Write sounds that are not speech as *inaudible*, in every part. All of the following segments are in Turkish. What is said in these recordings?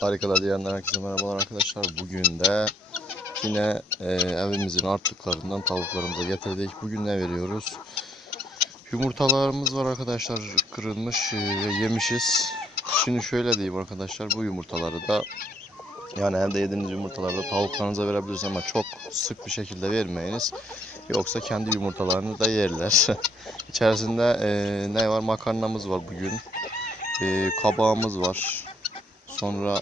Harikalar diyenler herkese merhabalar arkadaşlar. Bugün de yine e, evimizin artıklarından tavuklarımıza getirdik. Bugün ne veriyoruz? Yumurtalarımız var arkadaşlar. Kırılmış e, ve yemişiz. Şimdi şöyle diyeyim arkadaşlar. Bu yumurtaları da yani evde yediğiniz yumurtaları da tavuklarınıza verebilirsiniz ama çok sık bir şekilde vermeyiniz. Yoksa kendi yumurtalarını da yerler. *laughs* İçerisinde e, ne var? Makarnamız var bugün. E, kabağımız var. Sonra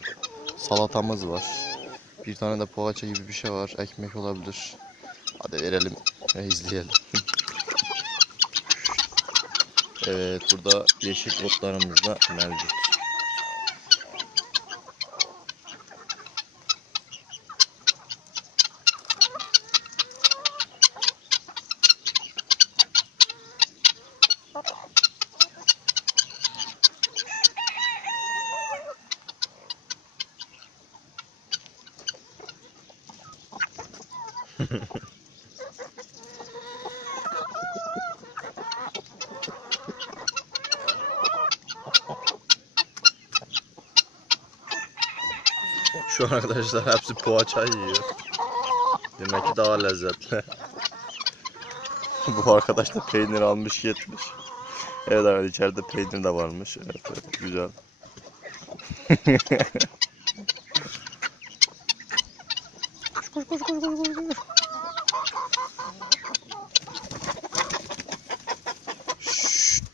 salatamız var. Bir tane de poğaça gibi bir şey var. Ekmek olabilir. Hadi verelim ve izleyelim. *laughs* evet burada yeşil otlarımız da mevcut. Şu arkadaşlar hepsi poğaça yiyor. Demek ki daha lezzetli. Bu arkadaş da peynir almış yetmiş. Evet evet içeride peynir de varmış. Evet, evet güzel. *laughs* koş koş koş koş koş koş. koş. Şşt.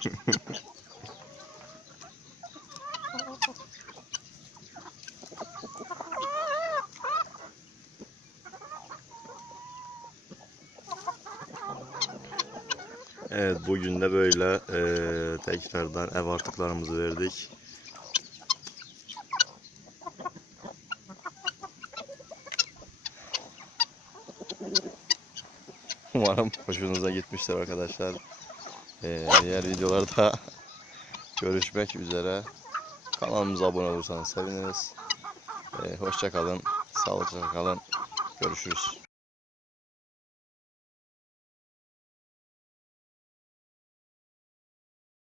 *laughs* Evet bugün de böyle eee, tekrardan ev artıklarımızı verdik. Umarım hoşunuza gitmiştir arkadaşlar. Eee, diğer videolarda *laughs* görüşmek üzere. Kanalımıza abone olursanız seviniriz. Eee hoşça kalın, sağlıcakla kalın. Görüşürüz.